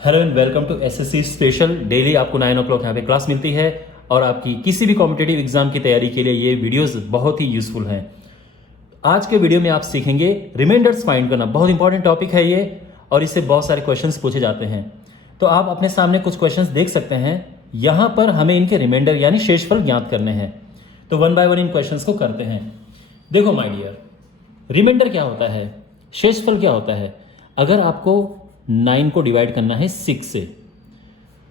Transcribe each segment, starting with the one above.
Hello and welcome to SSC special. Daily आपको 9 o'clock यहाँ पे क्लास मिलती है और आपकी किसी भी कॉम्पिटेटिव एग्जाम की तैयारी के लिए ये वीडियोस बहुत ही यूजफुल हैं। आज के वीडियो में आप सीखेंगे रिमाइंडर्स फाइंड करना। बहुत इंपॉर्टेंट टॉपिक है ये और इससे बहुत सारे क्वेश्चंस पूछे जाते हैं। तो आप अपने सामने कुछ क्वेश्चंस देख सकते हैं। यहाँ पर हमें इनके रिमाइंडर यानी शेषफल ज्ञात करने हैं। तो one by one in questions को करते हैं। देखो माय डियर, रिमाइंडर क्या होता है, शेषफल क्या होता है। अगर आपको 9 को डिवाइड करना है 6 से,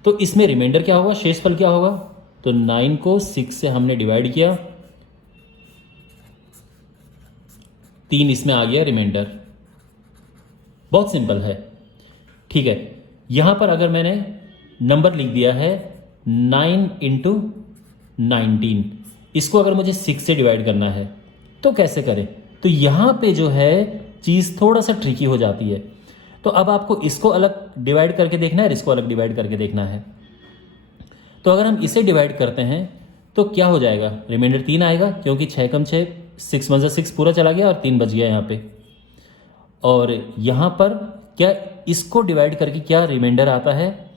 तो इसमें रिमाइंडर क्या होगा, शेषफल क्या होगा। तो 9 को 6 से हमने डिवाइड किया, 3 इसमें आ गया रिमाइंडर। बहुत सिंपल है, ठीक है। यहां पर अगर मैंने नंबर लिख दिया है 9 इंटू 19, इसको अगर मुझे 6 से डिवाइड करना है तो कैसे करें। तो यहां पे जो है चीज़ थोड़ा सा ट्रिकी हो जाती है। तो अब आपको इसको अलग डिवाइड करके देखना है और इसको अलग डिवाइड करके देखना है। तो अगर हम इसे डिवाइड करते हैं तो क्या हो जाएगा, रिमाइंडर 3 आएगा, क्योंकि 6 कम 6 6 1 6 पूरा चला गया और 3 बच गया यहाँ पे। और यहाँ पर क्या इसको डिवाइड करके क्या रिमाइंडर आता है,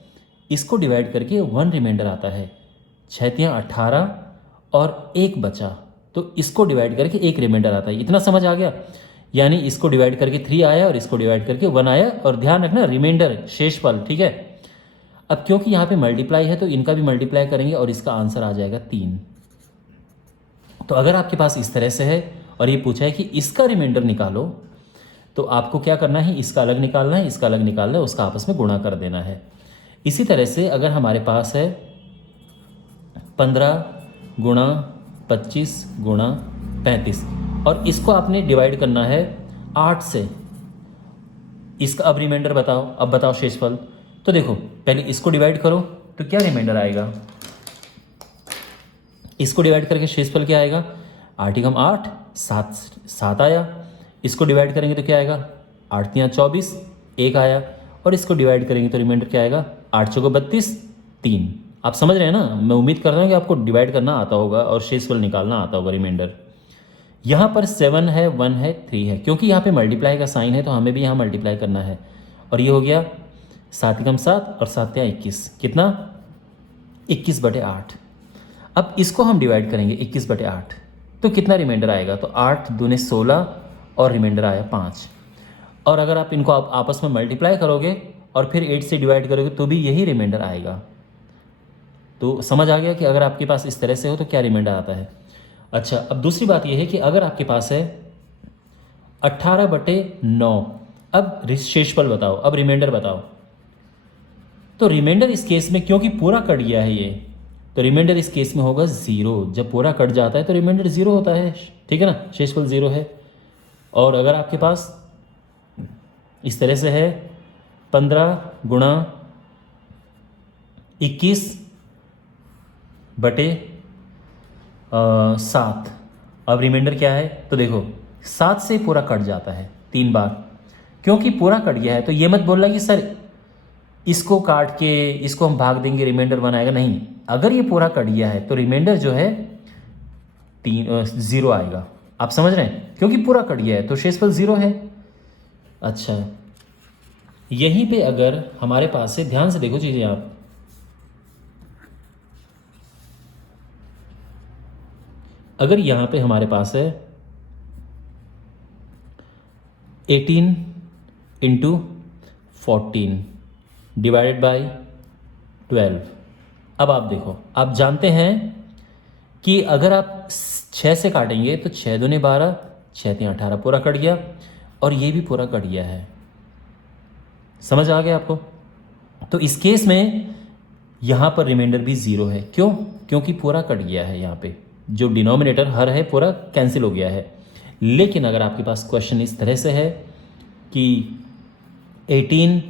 इसको डिवाइड करके 1 रिमाइंडर आता है। 6 3 18 और 1 बचा, तो इसको डिवाइड करके 1 रिमाइंडर आता है। इतना समझ आ गया। यानी इसको डिवाइड करके 3 आया और इसको डिवाइड करके 1 आया। और ध्यान रखना रिमाइंडर शेषफल, ठीक है। अब क्योंकि यहाँ पे मल्टीप्लाई है तो इनका भी मल्टीप्लाई करेंगे और इसका आंसर आ जाएगा 3। तो अगर आपके पास इस तरह से है और ये पूछा है कि इसका रिमाइंडर निकालो, तो आपको क्या करना है, इसका अलग निकालना है, इसका अलग निकालना है, उसका आपस में गुणा कर देना है। इसी तरह से अगर हमारे पास है 15 गुणा 25 गुणा 35 और इसको आपने डिवाइड करना है 8 से, इसका अब रिमाइंडर बताओ। अब बताओ शेषफल। तो देखो पहले इसको डिवाइड करो तो क्या रिमाइंडर आएगा, इसको डिवाइड करके शेषफल क्या आएगा, 8 × 8 7 आया। इसको डिवाइड करेंगे तो क्या आएगा, 8 × 24 1 आया। और इसको डिवाइड करेंगे तो रिमाइंडर क्या आएगा, 8 × 32 3। आप समझ रहे हैं ना। मैं उम्मीद कर रहा हूँ कि आपको डिवाइड करना आता होगा और शेषफल निकालना आता होगा, रिमाइंडर। यहाँ पर 7 है, 1 है, 3 है, क्योंकि यहाँ पे मल्टीप्लाई का साइन है तो हमें भी यहाँ मल्टीप्लाई करना है। और ये हो गया 7 × 7 और 7 × 21 कितना, 21/8। अब इसको हम डिवाइड करेंगे 21/8 तो कितना रिमाइंडर आएगा, तो 8 दूने 16 और रिमाइंडर आया 5। और अगर आप इनको आप आपस में मल्टीप्लाई करोगे और फिर 8 से डिवाइड करोगे तो भी यही रिमाइंडर आएगा। तो समझ आ गया कि अगर आपके पास इस तरह से हो तो क्या रिमाइंडर आता है। अच्छा, अब दूसरी बात यह है कि अगर आपके पास है 18/9, अब शेषफल बताओ, अब रिमाइंडर बताओ। तो रिमाइंडर इस केस में क्योंकि पूरा कट गया है ये, तो रिमाइंडर इस केस में होगा 0। जब पूरा कट जाता है तो रिमाइंडर 0 होता है, ठीक है ना, शेषफल 0 है। और अगर आपके पास इस तरह से है 15 गुणा 21/7, अब रिमाइंडर क्या है, तो देखो 7 से पूरा कट जाता है 3 बार, क्योंकि पूरा कट गया है। तो ये मत बोलना कि सर इसको काट के इसको हम भाग देंगे रिमाइंडर 1 आएगा, नहीं। अगर ये पूरा कट गया है तो रिमाइंडर जो है 0 आएगा। आप समझ रहे हैं, क्योंकि पूरा कट गया है तो शेषफल 0 है। अच्छा, यहीं पे अगर हमारे पास है, ध्यान से देखो चीजें आप, अगर यहां पे हमारे पास है 18 × 14 डिवाइडेड बाय 12। अब आप देखो, आप जानते हैं कि अगर आप 6 से काटेंगे तो 6 दूने 12 6 3 18 पूरा कट गया और ये भी पूरा कट गया है। समझ आ गया आपको। तो इस केस में यहां पर रिमाइंडर भी 0 है। क्यों, क्योंकि पूरा कट गया है। यहाँ पे जो डिनोमिनेटर हर है पूरा कैंसिल हो गया है। लेकिन अगर आपके पास क्वेश्चन इस तरह से है कि 18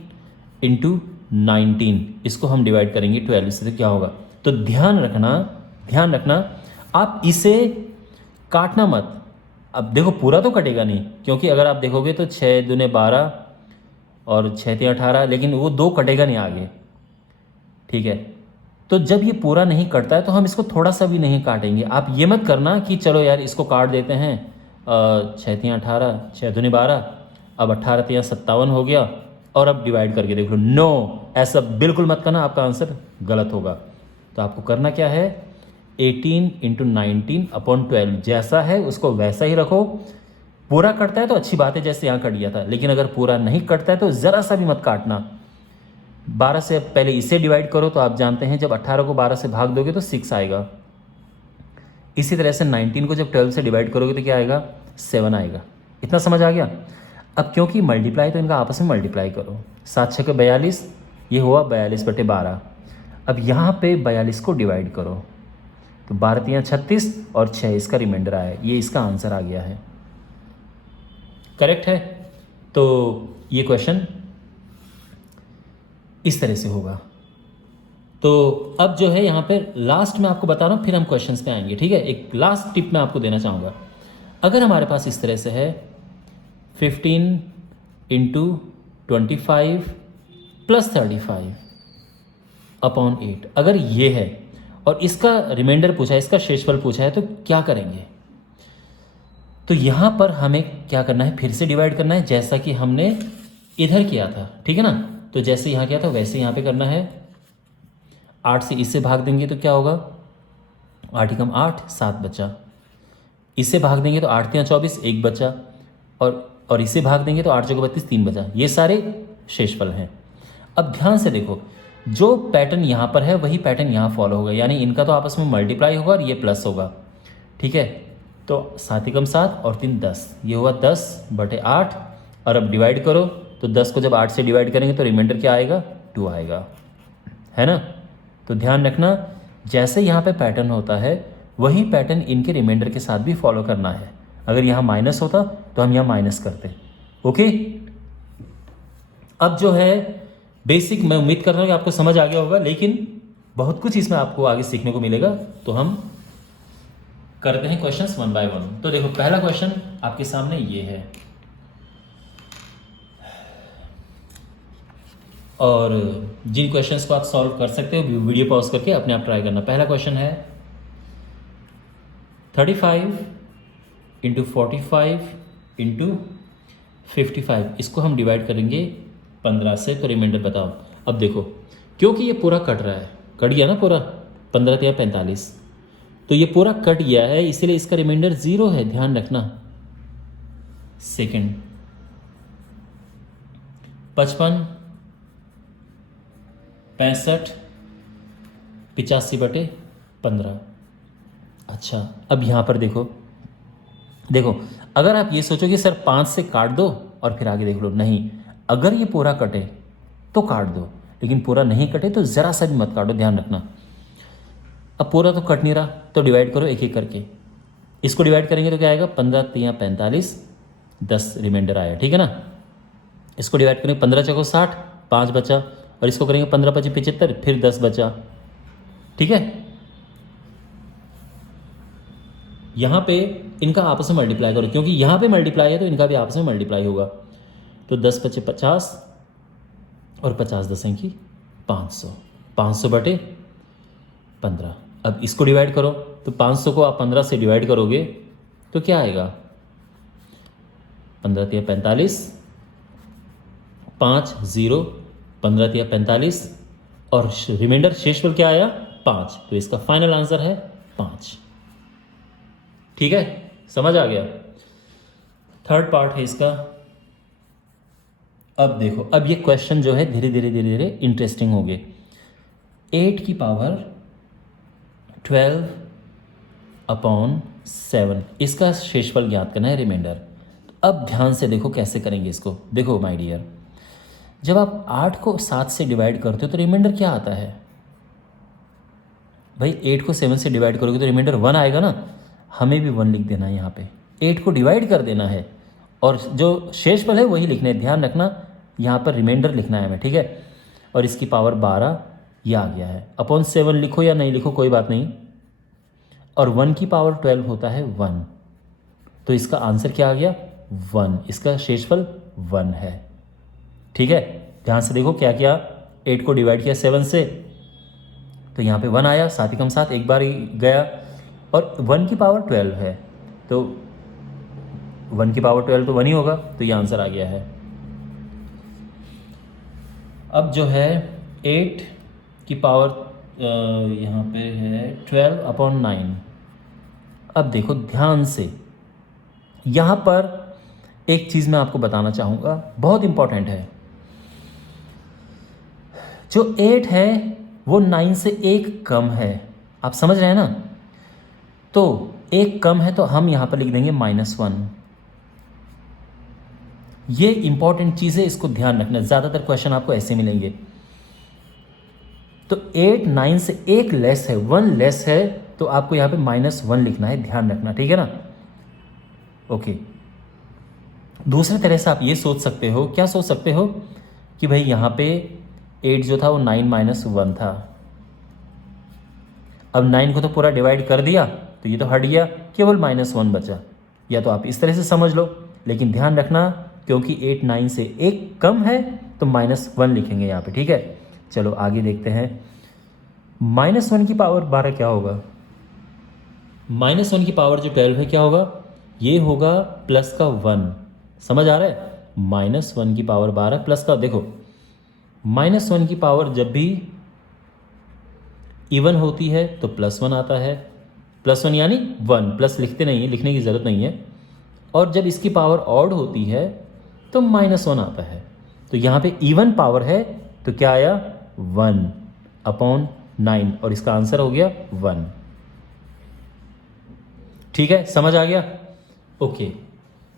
× 19, इसको हम डिवाइड करेंगे 12 से, तो क्या होगा। तो ध्यान रखना आप इसे काटना मत। अब देखो पूरा तो कटेगा नहीं, क्योंकि अगर आप देखोगे तो 6 दूने 12 और 6 3 18, लेकिन वो 2 कटेगा नहीं आगे, ठीक है। तो जब ये पूरा नहीं कटता है तो हम इसको थोड़ा सा भी नहीं काटेंगे। आप ये मत करना कि चलो यार इसको काट देते हैं, 6 3 18 6 दूने 12, अब 18 3 57 हो गया और अब डिवाइड करके देख लो। नो, ऐसा बिल्कुल मत करना, आपका आंसर गलत होगा। तो आपको करना क्या है, 18 × 19/12 जैसा है उसको वैसा ही रखो। पूरा कटता है तो अच्छी बात है, जैसे यहाँ कट गया था, लेकिन अगर पूरा नहीं कटता है तो ज़रा सा भी मत काटना। 12 से पहले इसे डिवाइड करो तो आप जानते हैं जब 18 को 12 से भाग दोगे तो 6 आएगा। इसी तरह से 19 को जब 12 से डिवाइड करोगे तो क्या आएगा, 7 आएगा। इतना समझ आ गया। अब क्योंकि मल्टीप्लाई तो इनका आपस में मल्टीप्लाई करो, 7 × 6 = 42, ये हुआ 42/12। अब यहाँ पे 42 को डिवाइड करो तो 12 × 3 = 36 और 6 इसका रिमाइंडर आया, ये इसका आंसर आ गया है। करेक्ट है। तो ये क्वेश्चन इस तरह से होगा। तो अब जो है यहाँ पे लास्ट में आपको बता रहा हूँ, फिर हम क्वेश्चंस पे आएंगे, ठीक है। एक लास्ट टिप मैं आपको देना चाहूँगा। अगर हमारे पास इस तरह से है 15 × 25 + 35/8, अगर ये है और इसका रिमाइंडर पूछा है, इसका शेषफल पूछा है, तो क्या करेंगे। तो यहाँ पर हमें क्या करना है, फिर से डिवाइड करना है जैसा कि हमने इधर किया था, ठीक है ना। तो जैसे यहाँ किया था वैसे यहाँ पे करना है। 8 से इससे भाग देंगे तो क्या होगा, 8 × 8 = 7 बचा। इससे भाग देंगे तो 8 × 3 = 24 1 बचा, और इससे भाग देंगे तो 8 × 4 = 32 3 बचा। ये सारे शेषफल हैं। अब ध्यान से देखो, जो पैटर्न यहाँ पर है वही पैटर्न यहाँ फॉलो होगा, यानी इनका तो आपस में मल्टीप्लाई होगा और ये प्लस होगा, ठीक है। तो 7 × 7 और 3 10, ये हुआ 10/8। और अब डिवाइड करो तो 10 को जब 8 से डिवाइड करेंगे तो रिमाइंडर क्या आएगा, 2 आएगा, है ना। तो ध्यान रखना, जैसे यहाँ पे पैटर्न होता है वही पैटर्न इनके रिमाइंडर के साथ भी फॉलो करना है। अगर यहाँ माइनस होता तो हम यहाँ माइनस करते, ओके। अब जो है बेसिक, मैं उम्मीद कर रहा हूँ कि आपको समझ आ गया होगा, लेकिन बहुत कुछ इसमें आपको आगे सीखने को मिलेगा। तो हम करते हैं क्वेश्चंस 1 by 1। तो देखो, पहला क्वेश्चन आपके सामने ये है, और जिन क्वेश्चंस को आप सॉल्व कर सकते हो वीडियो पॉज करके अपने आप ट्राई करना। पहला क्वेश्चन है 35 × 45 × 55, इसको हम डिवाइड करेंगे 15 से, तो रिमाइंडर बताओ। अब देखो, क्योंकि ये पूरा कट रहा है, कट गया ना पूरा, 15 × 3 = 45, तो ये पूरा कट गया है, इसलिए इसका रिमाइंडर 0 है, ध्यान रखना। सेकंड 55 65 85/15। अच्छा, अब यहाँ पर देखो, अगर आप ये सोचो कि सर 5 से काट दो और फिर आगे देख लो, नहीं, अगर ये पूरा कटे तो काट दो, लेकिन पूरा नहीं कटे तो ज़रा सा भी मत काटो, ध्यान रखना। अब पूरा तो कट नहीं रहा, तो डिवाइड करो एक एक करके। इसको डिवाइड करेंगे तो क्या आएगा, 15 × 3 = 45, 10 रिमाइंडर आया, ठीक है ना। इसको डिवाइड करेंगे 15 × 4 = 60, 5 बचा, और इसको करेंगे 15 × 5 = 75, फिर 10 बचा, ठीक है। यहाँ पे इनका आपस में मल्टीप्लाई करो, क्योंकि यहाँ पे मल्टीप्लाई है तो इनका भी आपस में मल्टीप्लाई होगा। तो 10 × 5 = 50 और 50 10 × 500, 500/15। अब इसको डिवाइड करो तो 500 को आप 15 से डिवाइड करोगे तो क्या आएगा, 15 × 3 = 45, 5 0, 15 × 3 = 45, और रिमाइंडर शेषफल क्या आया, 5। तो इसका फाइनल आंसर है 5, ठीक है, समझ आ गया। थर्ड पार्ट है इसका। अब देखो, अब ये क्वेश्चन जो है धीरे धीरे इंटरेस्टिंग हो गए। 8 की पावर 12/7, इसका शेषफल ज्ञात करना है, रिमाइंडर। अब ध्यान से देखो कैसे करेंगे इसको। देखो माय डियर, जब आप 8 को 7 से डिवाइड करते हो तो रिमाइंडर क्या आता है भाई, 8 को 7 से डिवाइड करोगे तो रिमाइंडर 1 आएगा ना। हमें भी 1 लिख देना है यहाँ पे, 8 को डिवाइड कर देना है और जो शेषफल है वही लिखना है, ध्यान रखना। यहाँ पर रिमाइंडर लिखना है हमें, ठीक है। और इसकी पावर 12 ये आ गया है, अपॉन 7 लिखो या नहीं लिखो कोई बात नहीं। और 1 की पावर 12 होता है 1, तो इसका आंसर क्या आ गया, 1। इसका शेषफल 1 है, ठीक है। ध्यान से देखो क्या किया, 8 को डिवाइड किया 7 से, तो यहाँ पे 1 आया, 7 × 7 एक बार ही गया, और 1 की पावर 12 है, तो 1 की पावर 12 तो 1 ही होगा, तो ये आंसर आ गया है। अब जो है 8 की पावर यहाँ पे है 12/9। अब देखो ध्यान से, यहाँ पर एक चीज़ मैं आपको बताना चाहूँगा, बहुत इम्पॉर्टेंट है। जो 8 है वो 9 से एक कम है, आप समझ रहे हैं ना? तो एक कम है तो हम यहाँ पर लिख देंगे -1। ये इंपॉर्टेंट चीज़ है, इसको ध्यान रखना। ज़्यादातर क्वेश्चन आपको ऐसे मिलेंगे। तो 8 9 से एक लेस है, 1 लेस है, तो आपको यहाँ पे -1 लिखना है, ध्यान रखना, ठीक है ना? ओके। दूसरे तरह से आप ये सोच सकते हो, क्या सोच सकते हो कि भाई यहाँ पे 8 जो था वो 9 - 1 था। अब 9 को तो पूरा डिवाइड कर दिया तो ये तो हट गया, केवल -1 बचा। या तो आप इस तरह से समझ लो, लेकिन ध्यान रखना क्योंकि 8 9 से एक कम है तो -1 लिखेंगे यहाँ पे, ठीक है? चलो आगे देखते हैं। -1 की पावर 12 क्या होगा? -1 की पावर जो 12 है क्या होगा? ये होगा प्लस का 1। समझ आ रहा है? -1 की पावर 12 प्लस का, देखो -1 की पावर जब भी इवन होती है तो +1 आता है। +1 यानी 1, प्लस लिखते नहीं है, लिखने की ज़रूरत नहीं है। और जब इसकी पावर ऑड होती है तो -1 आता है। तो यहाँ पे इवन पावर है तो क्या आया? 1/9, और इसका आंसर हो गया 1। ठीक है, समझ आ गया? ओके।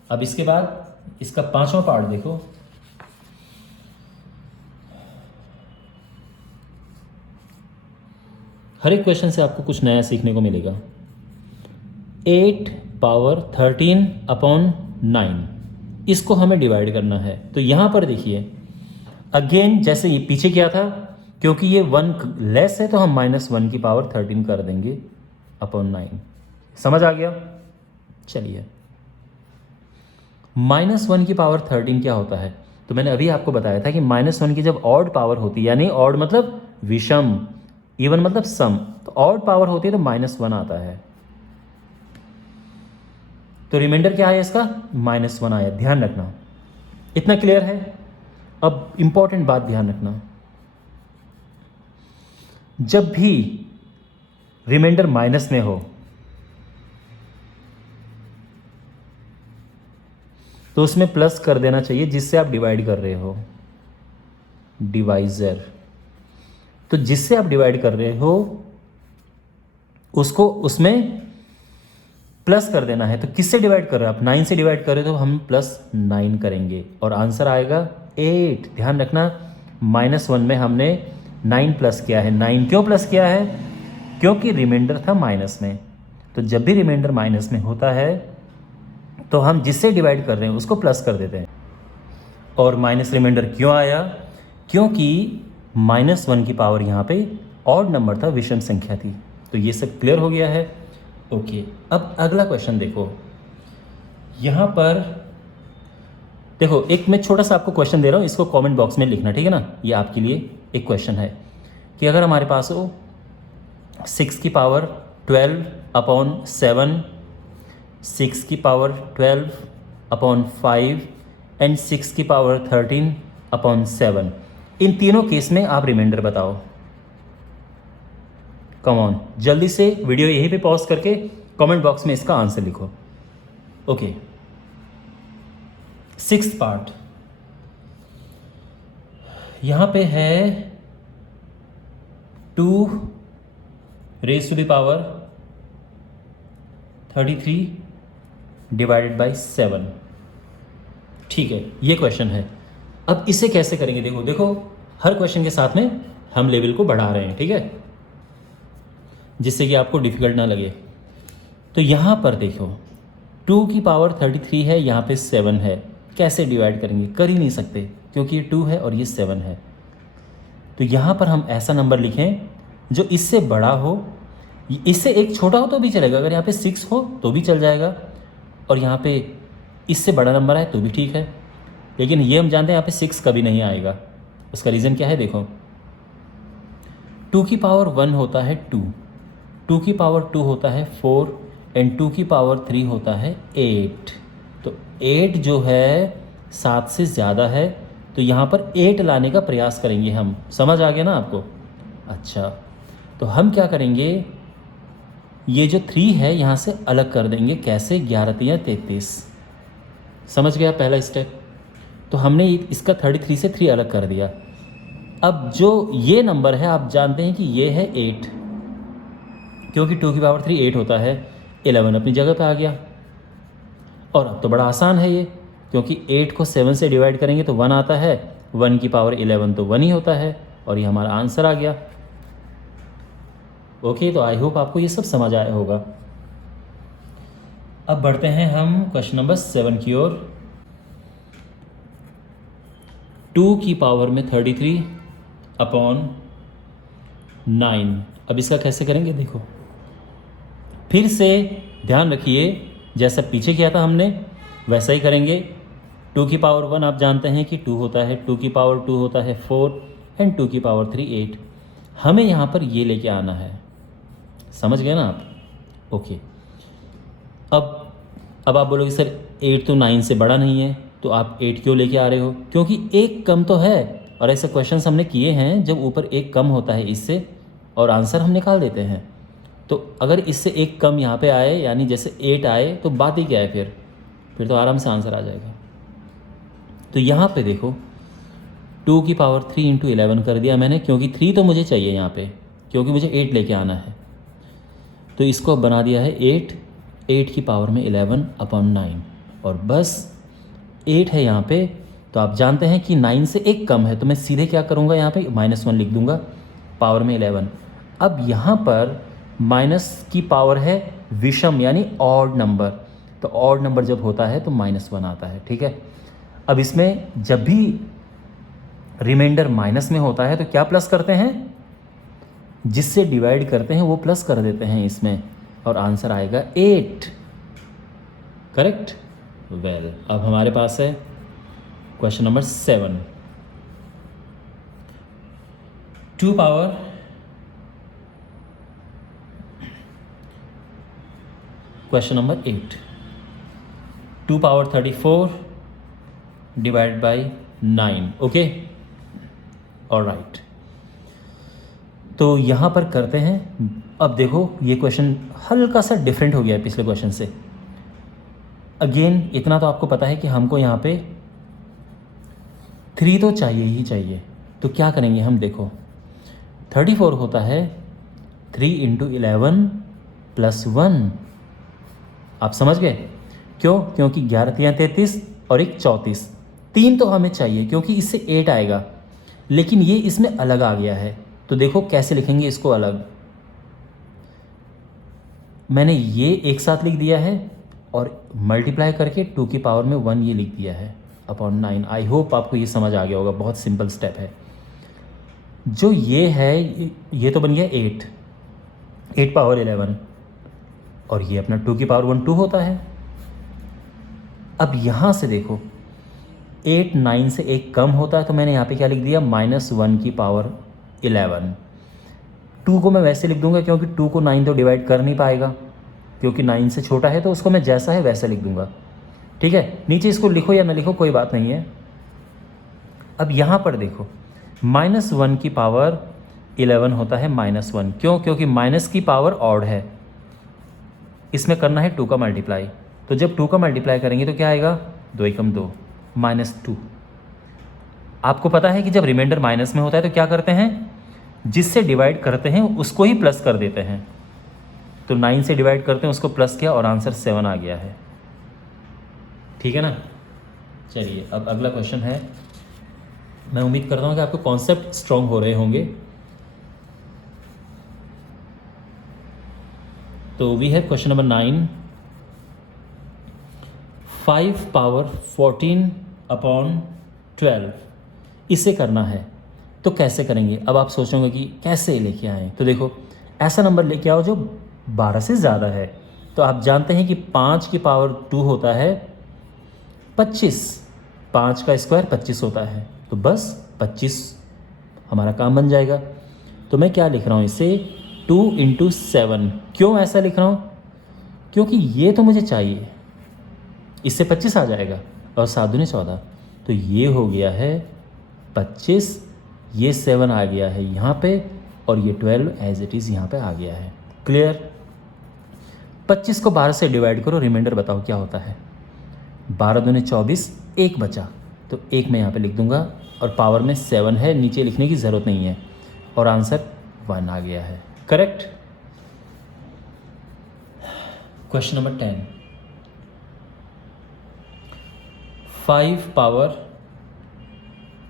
अब इसके बाद इसका 5वां पार्ट देखो। हर एक क्वेश्चन से आपको कुछ नया सीखने को मिलेगा। 8/13/9, इसको हमें डिवाइड करना है। तो यहाँ पर देखिए अगेन, जैसे ये पीछे क्या था, क्योंकि ये 1 लेस है तो हम -1 की पावर 13 कर देंगे अपॉन 9। समझ आ गया? चलिए, -1 की पावर 13 क्या होता है? तो मैंने अभी आपको बताया था कि -1 की जब ऑड पावर होती है, यानी ऑड मतलब विषम, इवन मतलब सम, तो ऑड पावर होती है तो -1 आता है। तो रिमाइंडर क्या है इसका? -1 आया, ध्यान रखना। इतना क्लियर है? अब इंपॉर्टेंट बात ध्यान रखना, जब भी रिमाइंडर माइनस में हो तो उसमें प्लस कर देना चाहिए जिससे आप डिवाइड कर रहे हो, डिवाइजर। तो जिससे आप डिवाइड कर रहे हो उसको उसमें प्लस कर देना है। तो किससे डिवाइड कर रहे हो आप? 9 से डिवाइड कर रहे हो तो हम +9 करेंगे और आंसर आएगा 8। ध्यान रखना, -1 में हमने 9 प्लस किया है। 9 क्यों प्लस किया है? क्योंकि रिमाइंडर था माइनस में। तो जब भी रिमाइंडर माइनस में होता है तो हम जिससे डिवाइड कर रहे हैं उसको प्लस कर देते हैं। और माइनस रिमाइंडर क्यों आया? क्योंकि -1 की पावर यहाँ पे ऑड नंबर था, विषम संख्या थी। तो ये सब क्लियर हो गया है? ओके। अब अगला क्वेश्चन देखो। यहाँ पर देखो, एक मैं छोटा सा आपको क्वेश्चन दे रहा हूँ, इसको कमेंट बॉक्स में लिखना, ठीक है ना? ये आपके लिए एक क्वेश्चन है कि अगर हमारे पास हो 6 की पावर 12/7, 6 की पावर 12/5 एंड 6 की पावर 13/7, इन तीनों केस में आप रिमाइंडर बताओ। कम ऑन, जल्दी से वीडियो यहीं पे पॉज करके कमेंट बॉक्स में इसका आंसर लिखो। ओके, 6th पार्ट यहां पे है 2⁻³ ठीक है, ये क्वेश्चन है। अब इसे कैसे करेंगे? देखो देखो, हर क्वेश्चन के साथ में हम लेवल को बढ़ा रहे हैं, ठीक है, जिससे कि आपको डिफिकल्ट ना लगे। तो यहाँ पर देखो 2⁻³ है, यहाँ पे 7 है। कैसे डिवाइड करेंगे? कर ही नहीं सकते क्योंकि ये 2 है और ये 7 है। तो यहाँ पर हम ऐसा नंबर लिखें जो इससे बड़ा हो, इससे एक छोटा हो तो भी चलेगा। अगर यहाँ पे 6 हो तो भी चल जाएगा, और यहाँ पे इससे बड़ा नंबर आए तो भी ठीक है। लेकिन ये हम जानते हैं यहाँ पे 6 कभी नहीं आएगा। उसका रीज़न क्या है? देखो, 2⁻1 होता है 2, 2⁻2 होता है 4 एंड 2⁻3 होता है 8। तो 8 जो है 7 से ज़्यादा है, तो यहाँ पर 8 लाने का प्रयास करेंगे हम। समझ आ गया ना आपको? अच्छा, तो हम क्या करेंगे, ये जो 3 है यहाँ से अलग कर देंगे। कैसे? 11 या 33। समझ गया पहला स्टेप? तो हमने इसका 33 से 3 अलग कर दिया। अब जो ये नंबर है आप जानते हैं कि ये है 8, क्योंकि 2 की पावर 3 8 होता है। 11 अपनी जगह पे आ गया। और अब तो बड़ा आसान है ये, क्योंकि 8 को 7 से डिवाइड करेंगे तो 1 आता है, 1 की पावर 11 तो 1 ही होता है, और ये हमारा आंसर आ गया। ओके, तो आई होप आपको ये सब समझ आया होगा। अब बढ़ते हैं हम क्वेश्चन नंबर 7 की ओर। 2 की पावर में 33 अपॉन 9। अब इसका कैसे करेंगे देखो, फिर से ध्यान रखिए, जैसा पीछे किया था हमने वैसा ही करेंगे। 2 की पावर 1 आप जानते हैं कि 2 होता है, 2 की पावर 2 होता है 4, एंड 2 की पावर 3 8। हमें यहाँ पर ये लेके आना है। समझ गए ना आप? ओके, अब आप बोलोगे सर 8 तो 9 से बड़ा नहीं है, तो आप 8 क्यों लेके आ रहे हो? क्योंकि एक कम तो है, और ऐसे क्वेश्चन हमने किए हैं जब ऊपर एक कम होता है इससे, और आंसर हम निकाल देते हैं। तो अगर इससे एक कम यहाँ पे आए, यानी जैसे 8 आए, तो बात ही क्या है, फिर तो आराम से आंसर आ जाएगा। तो यहाँ पे देखो 2 की पावर 3 इंटू 11 कर दिया मैंने, क्योंकि 3 तो मुझे चाहिए यहाँ पे, क्योंकि मुझे 8 लेके आना है। तो इसको बना दिया है 8 की पावर में 11 अपॉन 9, और बस 8 है यहाँ पे। तो आप जानते हैं कि 9 से एक कम है, तो मैं सीधे क्या करूँगा, यहाँ पे -1 लिख दूँगा, पावर में 11। अब यहाँ पर माइनस की पावर है विषम यानी ऑड नंबर, तो ऑड नंबर जब होता है तो -1 आता है। ठीक है, अब इसमें जब भी रिमाइंडर माइनस में होता है तो क्या प्लस करते हैं, जिससे डिवाइड करते हैं वो प्लस कर देते हैं इसमें, और आंसर आएगा 8। करेक्ट? वेल, अब हमारे पास है question number 7। 2 power question number 8, 2 power 34 divide by 9। Okay, alright, तो यहाँ पर करते हैं। अब देखो ये क्वेश्चन हल्का सा डिफरेंट हो गया है पिछले क्वेश्चन से। अगेन इतना तो आपको पता है कि हमको यहाँ पे 3 तो चाहिए ही चाहिए, तो क्या करेंगे हम, देखो 34 होता है 3 इंटू 11 प्लस 1। आप समझ गए? क्यों? क्योंकि 11 या 33 और एक 34, 3 तो हमें चाहिए क्योंकि इससे 8 आएगा, लेकिन ये इसमें अलग आ गया है। तो देखो कैसे लिखेंगे इसको अलग। मैंने ये एक साथ लिख दिया है और मल्टीप्लाई करके 2 की पावर में 1 ये लिख दिया है अपॉन 9। आई होप आपको ये समझ आ गया होगा, बहुत सिंपल स्टेप है। जो ये है ये तो बन गया 8 पावर 11, और ये अपना 2 की पावर 1 2 होता है। अब यहाँ से देखो 8 9 से एक कम होता है, तो मैंने यहाँ पे क्या लिख दिया, -1 की पावर 11। 2 को मैं वैसे लिख दूंगा क्योंकि 2 को 9 तो डिवाइड कर नहीं पाएगा, क्योंकि 9 से छोटा है, तो उसको मैं जैसा है वैसा लिख दूंगा। ठीक है, नीचे इसको लिखो या ना लिखो कोई बात नहीं है। अब यहाँ पर देखो -1 की पावर 11 होता है -1, क्यों? क्योंकि माइनस की पावर ऑड है, इसमें करना है 2 का मल्टीप्लाई। तो जब 2 का मल्टीप्लाई करेंगे तो क्या आएगा, 2 एकम 2 -2। आपको पता है कि जब रिमाइंडर माइनस में होता है तो क्या करते हैं, जिससे डिवाइड करते हैं उसको ही प्लस कर देते हैं। तो 9 से डिवाइड करते हैं उसको प्लस किया और आंसर 7 आ गया है। ठीक है ना? चलिए अब अगला क्वेश्चन है। मैं उम्मीद करता हूँ कि आपको कॉन्सेप्ट स्ट्रॉन्ग हो रहे होंगे। तो we have question number 9, 5 power 14 upon 12। इसे करना है तो कैसे करेंगे? अब आप सोचोगे कि कैसे लेके आएँ, तो देखो ऐसा नंबर लेके आओ जो 12 से ज़्यादा है। तो आप जानते हैं कि 5 की पावर 2 होता है 25, 5 का स्क्वायर 25 होता है, तो बस 25 हमारा काम बन जाएगा। तो मैं क्या लिख रहा हूँ इसे, 2 इंटू 7। क्यों ऐसा लिख रहा हूँ? क्योंकि ये तो मुझे चाहिए, इससे 25 आ जाएगा और 7 दूनी 14, तो ये हो गया है 25, ये 7 आ गया है यहाँ पे और ये 12 एज इट इज़ यहाँ पे आ गया है। क्लियर? 25 को 12 से डिवाइड करो, रिमाइंडर बताओ क्या होता है। 12 दूने 24, 1 बचा, तो 1 मैं यहाँ पे लिख दूंगा और पावर में 7 है, नीचे लिखने की ज़रूरत नहीं है और आंसर 1 आ गया है। Correct? Question number 10, 5 power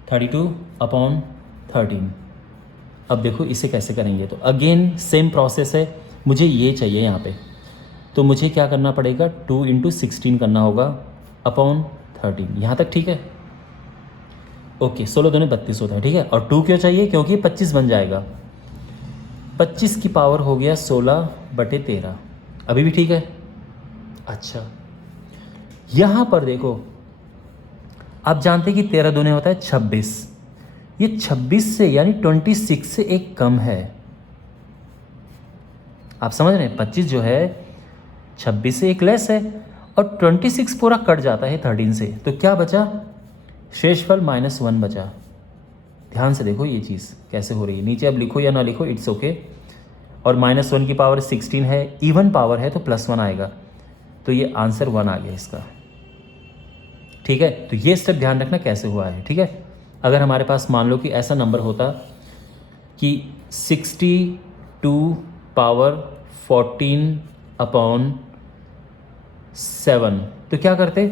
32 upon 13। अब देखो इसे कैसे करेंगे, तो अगेन सेम प्रोसेस है। मुझे ये चाहिए यहाँ पे, तो मुझे क्या करना पड़ेगा, 2 × 16 करना होगा अपॉन 13। यहाँ तक ठीक है? ओके, 16 दूने 32 होता है, ठीक है। और 2 क्यों चाहिए, क्योंकि 25 बन जाएगा। 25 की पावर हो गया 16/13। अभी भी ठीक है? अच्छा, यहाँ पर देखो, आप जानते हैं कि 13 दूने होता है 26। ये 26 से यानी 26 से एक कम है। आप समझ रहे हैं? 25 जो है 26 से एक लेस है और 26 पूरा कट जाता है 13 से, तो क्या बचा, शेषफल -1 बचा। ध्यान से देखो ये चीज़ कैसे हो रही है। नीचे अब लिखो या ना लिखो, इट्स ओके। और -1 की पावर 16 है, इवन पावर है तो +1 आएगा, तो ये आंसर 1 आ गया इसका। ठीक है, तो ये स्टेप ध्यान रखना कैसे हुआ है। ठीक है, अगर हमारे पास मान लो कि ऐसा नंबर होता कि 62 पावर 14 अपॉन 7, तो क्या करते,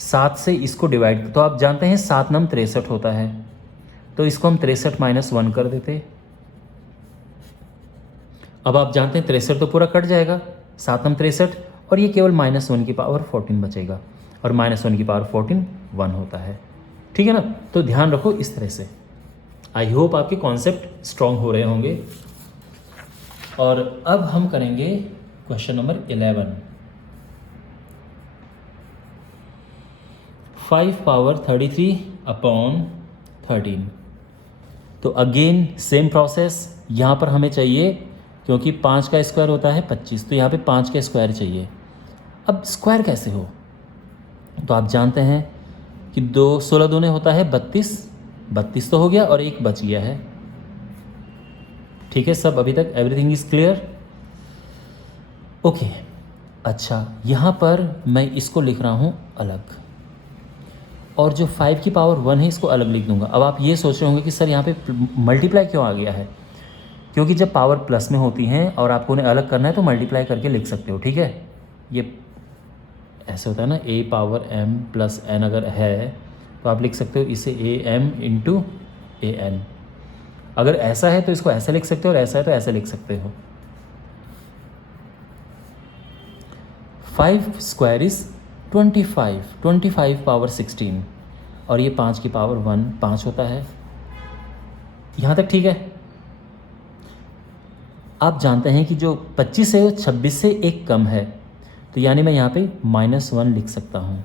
7 से इसको डिवाइड, तो आप जानते हैं 7 नम 63 होता है, तो इसको हम 63 - 1 कर देते। अब आप जानते हैं 63 तो पूरा कट जाएगा, 7 नम 63, और ये केवल -1 की पावर 14 बचेगा, और -1 की पावर 14 1 होता है। ठीक है ना? तो ध्यान रखो इस तरह से। आई होप आपके कॉन्सेप्ट स्ट्रांग हो रहे होंगे। और अब हम करेंगे क्वेश्चन नंबर 11, 5 पावर 33 अपॉन 13। तो अगेन सेम प्रोसेस, यहाँ पर हमें चाहिए, क्योंकि 5 का स्क्वायर होता है 25, तो यहाँ पे 5 का स्क्वायर चाहिए। अब स्क्वायर कैसे हो, तो आप जानते हैं कि 16 दूने होता है 32 तो हो गया और 1 बच गया है। ठीक है, सब अभी तक एवरीथिंग इज क्लियर? ओके, अच्छा, यहाँ पर मैं इसको लिख रहा हूँ अलग, और जो 5 की पावर 1 है इसको अलग लिख दूंगा। अब आप ये सोच रहे होंगे कि सर यहाँ पे मल्टीप्लाई क्यों आ गया है, क्योंकि जब पावर प्लस में होती हैं और आपको उन्हें अलग करना है तो मल्टीप्लाई करके लिख सकते हो। ठीक है, ये ऐसे होता है ना, a पावर m + n अगर है तो आप लिख सकते हो इसे am × an। अगर ऐसा है तो इसको ऐसे लिख सकते हो, और ऐसा है तो ऐसे लिख सकते हो। 5 स्क्वायर इज 25 पावर 16, और ये 5 की पावर 1 5 होता है। यहाँ तक ठीक है? आप जानते हैं कि जो 25 है वो 26 से एक कम है, तो यानी मैं यहाँ पे -1 लिख सकता हूँ।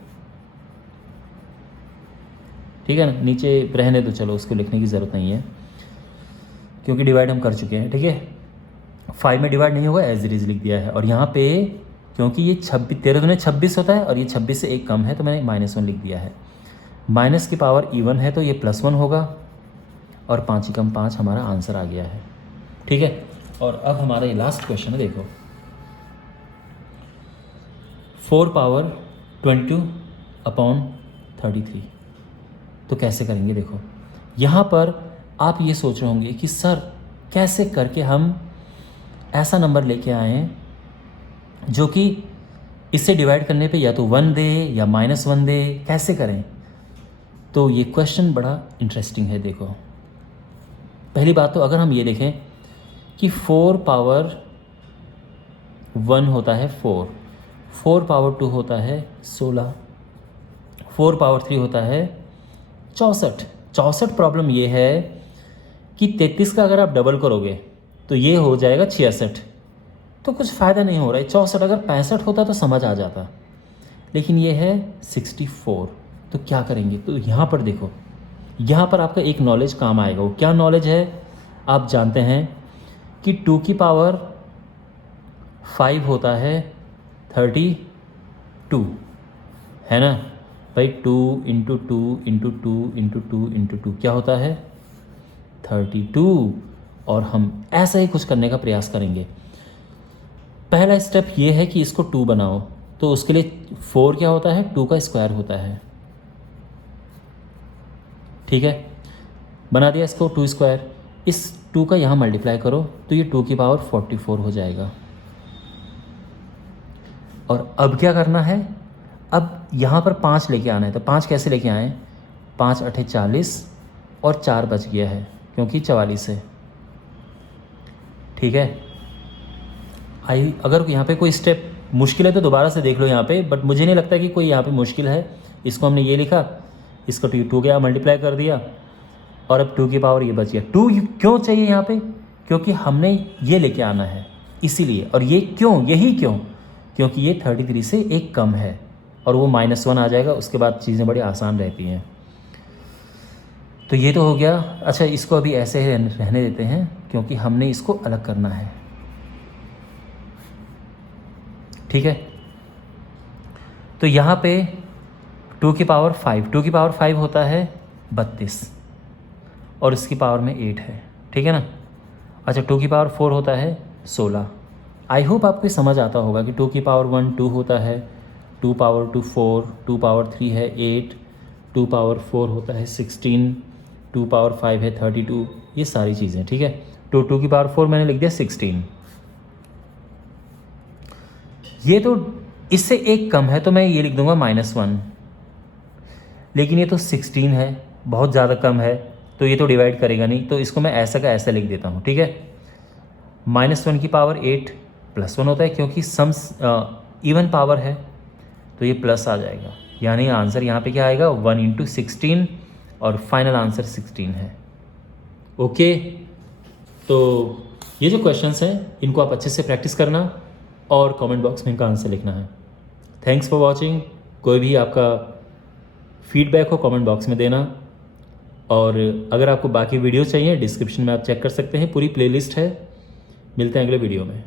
ठीक है ना? नीचे रहने दो, चलो उसको लिखने की ज़रूरत नहीं है क्योंकि डिवाइड हम कर चुके हैं। ठीक है, 5 में डिवाइड नहीं होगा, एज इट इज़ लिख दिया है। और यहाँ पे क्योंकि ये 13 दूने 26 होता है और ये 26 से एक कम है, तो मैंने -1 लिख दिया है। माइनस की पावर इवन है तो ये +1 होगा, और 5 ही कम 5 हमारा आंसर आ गया है। ठीक है, और अब हमारा ये लास्ट क्वेश्चन है, देखो 4 पावर 22 अपॉन 33। तो कैसे करेंगे, देखो यहाँ पर आप ये सोच रहे होंगे कि सर कैसे करके हम ऐसा नंबर लेके आए हैं जो कि इससे डिवाइड करने पे या तो 1 दे या -1 दे, कैसे करें। तो ये क्वेश्चन बड़ा इंटरेस्टिंग है। देखो पहली बात तो अगर हम ये देखें कि 4 पावर 1 होता है 4 पावर 2 होता है 16, 4 पावर 3 होता है 64। प्रॉब्लम ये है कि 33 का अगर आप डबल करोगे तो ये हो जाएगा 66, तो कुछ फ़ायदा नहीं हो रहा है। 64 अगर 65 होता तो समझ आ जाता, लेकिन ये है 64, तो क्या करेंगे। तो यहाँ पर देखो, यहाँ पर आपका एक नॉलेज काम आएगा। वो क्या नॉलेज है, आप जानते हैं कि 2 की पावर 5 होता है 32, है ना, भाई 2 इंटू 2 इंटू 2 इंटू 2 इंटू 2 क्या होता है 32। और हम ऐसा ही कुछ करने का प्रयास करेंगे। पहला स्टेप ये है कि इसको 2 बनाओ, तो उसके लिए 4 क्या होता है 2 का स्क्वायर होता है। ठीक है, बना दिया इसको 2 स्क्वायर। इस 2 का यहाँ मल्टीप्लाई करो तो ये 2 की पावर 44 हो जाएगा। और अब क्या करना है, अब यहाँ पर 5 लेके आना है। तो 5 कैसे लेके आए, 5 8 40 और 4 बच गया है क्योंकि 44 है। ठीक है, अगर यहाँ पे कोई स्टेप मुश्किल है तो दोबारा से देख लो यहाँ पे, बट मुझे नहीं लगता कि कोई यहाँ पे मुश्किल है। इसको हमने ये लिखा, इसको 2 के मल्टीप्लाई कर दिया और अब 2 की पावर ये बच गया। 2 क्यों चाहिए यहाँ पे, क्योंकि हमने ये लेके आना है इसीलिए। और ये क्यों, यही क्यों, क्योंकि ये 33 से एक कम है और वो -1 आ जाएगा। उसके बाद चीज़ें बड़ी आसान रहती हैं। तो ये तो हो गया। अच्छा, इसको अभी ऐसे ही रहने देते हैं क्योंकि हमने इसको अलग करना है। ठीक है, तो यहाँ पे 2 की पावर 5, 2 की पावर 5 होता है 32 और इसकी पावर में 8 है। ठीक है ना। अच्छा, 2 की पावर 4 होता है 16। आई होप आपको समझ आता होगा कि 2 की पावर 1 2 होता है, 2 पावर 2 4, 2 पावर 3 है 8, 2 पावर 4 होता है 16, 2 पावर 5 है 32, ये सारी चीज़ें। ठीक है, तो 2 की पावर 4 मैंने लिख दिया 16। ये तो इससे एक कम है तो मैं ये लिख दूंगा -1, लेकिन ये तो 16 है, बहुत ज़्यादा कम है तो ये तो डिवाइड करेगा नहीं, तो इसको मैं ऐसा का ऐसा लिख देता हूँ। ठीक है, -1 की पावर 8 +1 होता है क्योंकि सम्स इवन पावर है तो ये प्लस आ जाएगा, यानी आंसर यहाँ पे क्या आएगा 1 × 16 और फाइनल आंसर 16 है। ओके, तो ये जो क्वेश्चंस हैं इनको आप अच्छे से प्रैक्टिस करना और कमेंट बॉक्स में इनका आंसर लिखना है। Thanks for watching. कोई भी आपका फीडबैक हो कमेंट बॉक्स में देना, और अगर आपको बाकी वीडियो चाहिए डिस्क्रिप्शन में आप चेक कर सकते हैं, पूरी प्लेलिस्ट है। मिलते हैं अगले वीडियो में।